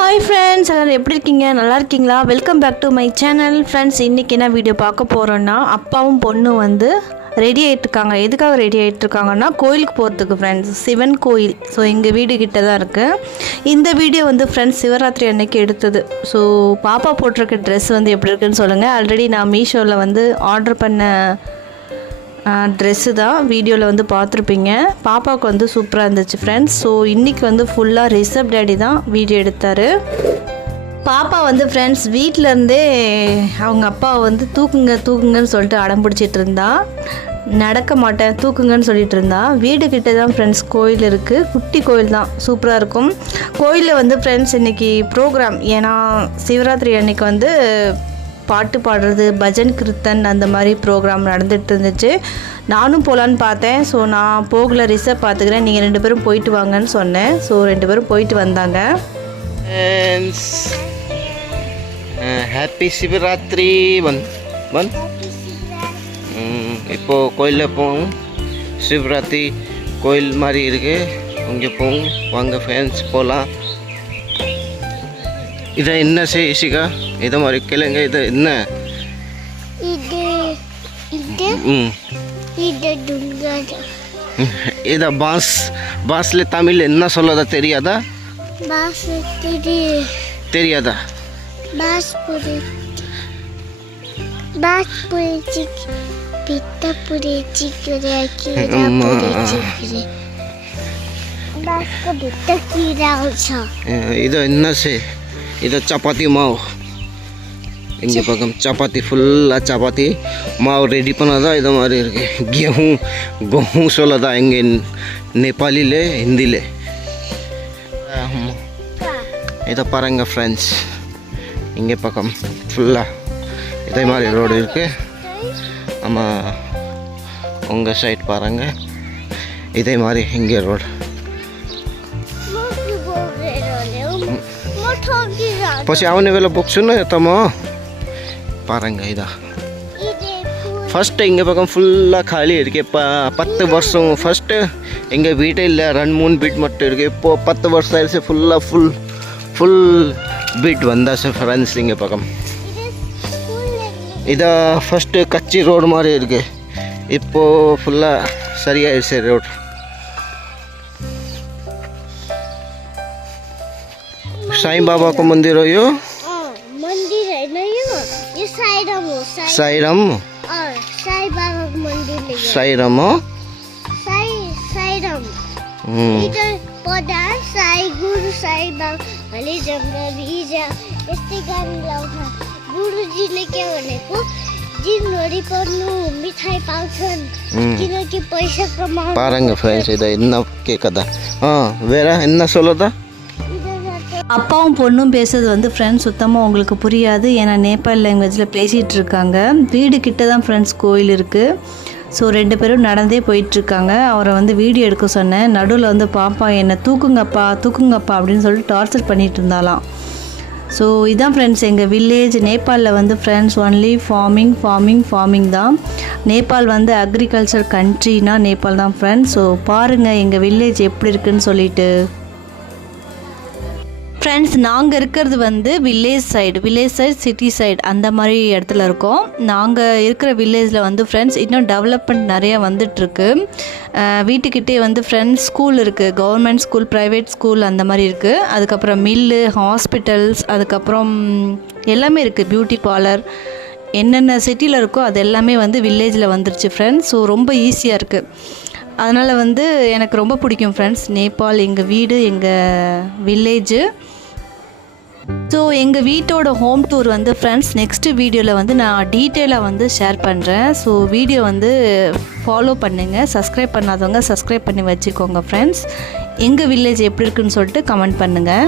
Hi friends, எல்லாரும் எப்படி இருக்கீங்க? நல்லா இருக்கீங்களா? Welcome back to my channel. Friends, இன்றைக்கி என்ன வீடியோ பார்க்க போகிறோன்னா, அப்பாவும் பொண்ணும் வந்து ரெடி ஆகிட்டுருக்காங்க. எதுக்காக ரெடி ஆகிட்டுருக்காங்கன்னா, கோயிலுக்கு போகிறதுக்கு ஃப்ரெண்ட்ஸ். சிவன் கோயில். ஸோ எங்கள் வீடு கிட்ட தான் இருக்குது. இந்த வீடியோ வந்து ஃப்ரெண்ட்ஸ் சிவராத்திரி அன்னைக்கு எடுத்தது. ஸோ பாப்பா போட்டிருக்க ட்ரெஸ் வந்து எப்படி இருக்குன்னு சொல்லுங்கள். ஆல்ரெடி நான் மீஷோவில் வந்து ஆர்டர் பண்ண ட்ரெஸ்ஸு தான் வீடியோவில் வந்து பார்த்துருப்பீங்க. பாப்பாவுக்கு வந்து சூப்பராக இருந்துச்சு ஃப்ரெண்ட்ஸ். ஸோ இன்றைக்கி வந்து ஃபுல்லாக ரிஷப் டேடி தான் வீடியோ எடுத்தார். பாப்பா வந்து ஃப்ரெண்ட்ஸ் வீட்டிலருந்தே அவங்க அப்பா வந்து தூக்குங்கன்னு சொல்லிட்டு அடம் பிடிச்சிட்டு இருந்தா. நடக்க மாட்டேன் தூக்குங்கன்னு சொல்லிட்டு இருந்தா. வீடு கிட்டே தான் ஃப்ரெண்ட்ஸ் கோயில் இருக்குது. குட்டி கோயில் தான், சூப்பராக இருக்கும். கோயிலில் வந்து ஃப்ரெண்ட்ஸ் இன்றைக்கி ப்ரோக்ராம். ஏன்னா சிவராத்திரி அன்னைக்கு வந்து பாட்டு பாடுறது, பஜன் கிருத்தன் அந்த மாதிரி ப்ரோக்ராம் நடந்துகிட்டு இருந்துச்சு. நானும் போகலான்னு பார்த்தேன். ஸோ நான் போகல, ரிஷப் பார்த்துக்கிறேன், நீங்கள் 2 பேரும் போயிட்டு வாங்கன்னு சொன்னேன். ஸோ 2 பேரும் போயிட்டு வந்தாங்க. ஹாப்பி சிவராத்திரி. இப்போது கோயிலில் போவோம். சிவராத்திரி கோயில் மாதிரி இருக்குது, அங்கே போவோம். வாங்க ஃப்ரெண்ட்ஸ் போகலாம். இதை என்ன இசிகா இதை மாதிரி கேளுங்க. இது என்ன? இதை பாஸ்ல தமிழ் என்ன சொல்லதா தெரியாதா? தெரியாதா? இது என்ன இது சப்பாத்தி மாவு. இங்கே பக்கம் சப்பாத்தி ஃபுல்லாக சப்பாத்தி மாவு ரெடி பண்ணாதான் இது மாதிரி இருக்குது. கெஹூ சொல்லதா இங்கே நேபாளியில், ஹிந்தியில். இதை பாருங்க ஃப்ரெண்ட்ஸ், இங்கே பக்கம் ஃபுல்லாக இதே மாதிரி ரோடு இருக்குது. ஆமாம், உங்கள் சைட் பாருங்கள், இதே மாதிரி இங்கே ரோடு. पछि आउने बेला बोक्छु न त म. பாருங்க இதா ஃபஸ்ட்டு இங்கே பக்கம் ஃபுல்லாக காலி இருக்கு. இப்போ 10 வருஷம் ஃபஸ்ட்டு எங்கள் வீட்டே இல்லை, 2-3 பீட் மட்டும் இருக்குது. இப்போது 10 வருஷம் ஆயிடுச்சு, ஃபுல் பீட் வந்தாச்சு ஃப்ரெண்ட்ஸ். இங்கே பக்கம் இதா ஃபஸ்ட்டு கச்சி ரோடு மாதிரி இருக்குது. இப்போது ஃபுல்லாக சரியாயிடுச்சு ரோடு. साईं बाबा को मंदिर हो यो? मंदिर है ना ये साईराम हो। साईराम? साई बाबा को मंदिर है। साईराम हो? साईराम। इधर पौधा साई गुरु साई बाबा हले जंगल इजा यस्तै गान लाउँछ. गुरुजीले के भनेको जिनभरि पढ्नु मिठाई पाउँछन् किनकि पैसा कमाउनु. பாருங்க फ्रेंड्स, இத என்ன கேக்கதா? வேற என்ன சொல்லுதா? அப்பாவும் பொண்ணும் பேசுறது வந்து ஃப்ரெண்ட்ஸ் சுத்தமாக உங்களுக்கு புரியாது. ஏன்னா நேபாள் லாங்குவேஜில் பேசிகிட்டு இருக்காங்க. வீடு கிட்ட தான் ஃப்ரெண்ட்ஸ் கோயில் இருக்குது. ஸோ 2 பேரும் நடந்தே போயிட்டுருக்காங்க. அவரை வந்து வீடியோ எடுக்க சொன்னேன். நடுவில் வந்து பாப்பா என்னை தூக்குங்கப்பா அப்படின்னு சொல்லிட்டு டார்ச்சர் பண்ணிகிட்டு இருந்தாலாம். ஸோ இதான் ஃப்ரெண்ட்ஸ் எங்கள் வில்லேஜ். நேபாளில் வந்து ஃப்ரெண்ட்ஸ் ஒன்லி ஃபார்மிங் தான். நேபாள் வந்து அக்ரிகல்ச்சர் கண்ட்ரினா நேபாள் தான் ஃப்ரெண்ட்ஸ். ஸோ பாருங்கள் எங்கள் வில்லேஜ் எப்படி இருக்குதுன்னு சொல்லிட்டு. ஃப்ரெண்ட்ஸ், நாங்கள் இருக்கிறது வந்து வில்லேஜ் சைடு சிட்டி சைடு அந்த மாதிரி இடத்துல இருக்கோம். நாங்கள் இருக்கிற வில்லேஜில் வந்து ஃப்ரெண்ட்ஸ் இன்னும் டெவலப்மெண்ட் நிறையா வந்துட்டுருக்கு. வீட்டுக்கிட்டே வந்து ஃப்ரெண்ட்ஸ் ஸ்கூல் இருக்குது, கவர்மெண்ட் ஸ்கூல், ப்ரைவேட் ஸ்கூல் அந்த மாதிரி இருக்குது. அதுக்கப்புறம் மில்லு, ஹாஸ்பிட்டல்ஸ், அதுக்கப்புறம் எல்லாமே இருக்குது. பியூட்டி பார்லர், என்னென்ன சிட்டியில் இருக்கோ அது எல்லாமே வந்து வில்லேஜில் வந்துருச்சு ஃப்ரெண்ட்ஸ். ஸோ ரொம்ப ஈஸியாக இருக்குது. அதனால் வந்து எனக்கு ரொம்ப பிடிக்கும் ஃப்ரெண்ட்ஸ் நேபாள், எங்கள் வீடு, எங்கள் வில்லேஜு. ஸோ எங்கள் வீட்டோட ஹோம் டூர் வந்து ஃப்ரெண்ட்ஸ் நெக்ஸ்ட்டு வீடியோவில் வந்து நான் டீட்டெயிலாக வந்து ஷேர் பண்ணுறேன். ஸோ வீடியோ வந்து ஃபாலோ பண்ணுங்கள். சப்ஸ்கிரைப் பண்ணாதவங்க சப்ஸ்கிரைப் பண்ணி வச்சுக்கோங்க ஃப்ரெண்ட்ஸ். எங்கள் வில்லேஜ் எப்படி இருக்குன்னு சொல்லிட்டு கமெண்ட் பண்ணுங்கள்.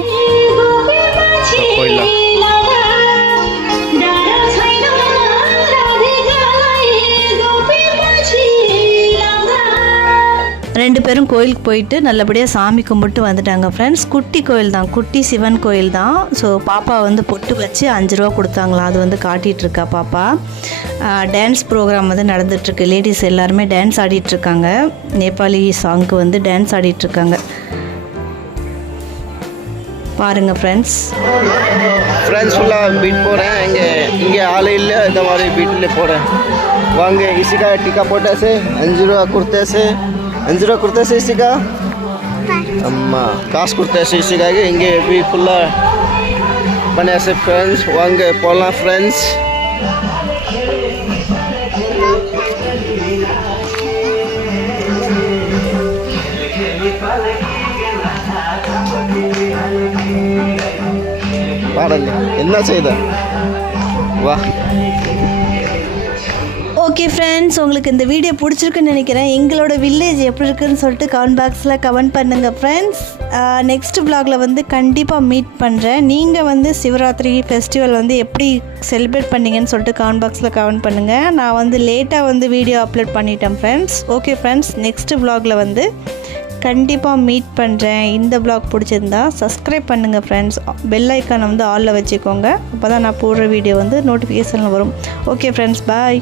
2 பேரும் கோயிலுக்கு போயிட்டு நல்லபடியாக சாமி கும்பிட்டு வந்துட்டாங்க ஃப்ரெண்ட்ஸ். குட்டி கோயில் தான், குட்டி சிவன் கோயில் தான். ஸோ பாப்பா வந்து பொட்டு வச்சு 5 ரூபா கொடுத்தாங்களா, அது வந்து காட்டிகிட்ருக்கா பாப்பா. டான்ஸ் ப்ரோக்ராம் வந்து நடந்துகிட்ருக்கு. லேடிஸ் எல்லாருமே டான்ஸ் ஆடிட்டுருக்காங்க. நேபாளி சாங்க்கு வந்து டான்ஸ் ஆடிட்டுருக்காங்க. பாருங்கள் ஃப்ரெண்ட்ஸ். ஃப்ரெண்ட்ஸ் ஃபுல்லாக பீட் போகிறேன். இங்கே ஆள் இல்லை, இந்த மாதிரி பீட்டில் போகிறேன். வாங்க இசிக்கா டிக்கா போட்டாச்சு. 5 ரூபா கொடுத்தாச்சு. 5 ரூபா கொடுத்தாச்சு இசிக்கா. ஆமாம் காசு கொடுத்தாச்சு இசிக்காக. இங்கே எப்படி ஃபுல்லாக பண்ணியாச்சு ஃப்ரெண்ட்ஸ். வாங்க போகலாம் ஃப்ரெண்ட்ஸ். பாருங்க என்ன செய்த வா. ஓகே ஃப்ரெண்ட்ஸ், உங்களுக்கு இந்த வீடியோ பிடிச்சிருக்குன்னு நினைக்கிறேன். எங்களோட வில்லேஜ் எப்படி இருக்குன்னு சொல்லிட்டு கமெண்ட் பாக்ஸில் கமெண்ட் பண்ணுங்கள் ஃப்ரெண்ட்ஸ். நெக்ஸ்ட் vlogல வந்து கண்டிப்பாக மீட் பண்ணுறேன். நீங்கள் வந்து சிவராத்திரி ஃபெஸ்டிவல் வந்து எப்படி செலிப்ரேட் பண்ணீங்கன்னு சொல்லிட்டு கமெண்ட் பாக்ஸில் கமெண்ட் பண்ணுங்கள். நான் வந்து லேட்டாக வந்து வீடியோ அப்லோட் பண்ணிட்டேன் ஃப்ரெண்ட்ஸ். ஓகே ஃப்ரெண்ட்ஸ், நெக்ஸ்ட் vlogல வந்து கண்டிப்பாக மீட் பண்ணுறேன். இந்த vlog பிடிச்சிருந்தா சப்ஸ்கிரைப் பண்ணுங்கள் ஃப்ரெண்ட்ஸ். பெல் ஐக்கானை வந்து ஆலில் வச்சுக்கோங்க. அப்போ தான் நான் போடுற வீடியோ வந்து நோட்டிஃபிகேஷனில் வரும். ஓகே ஃப்ரெண்ட்ஸ், பாய்.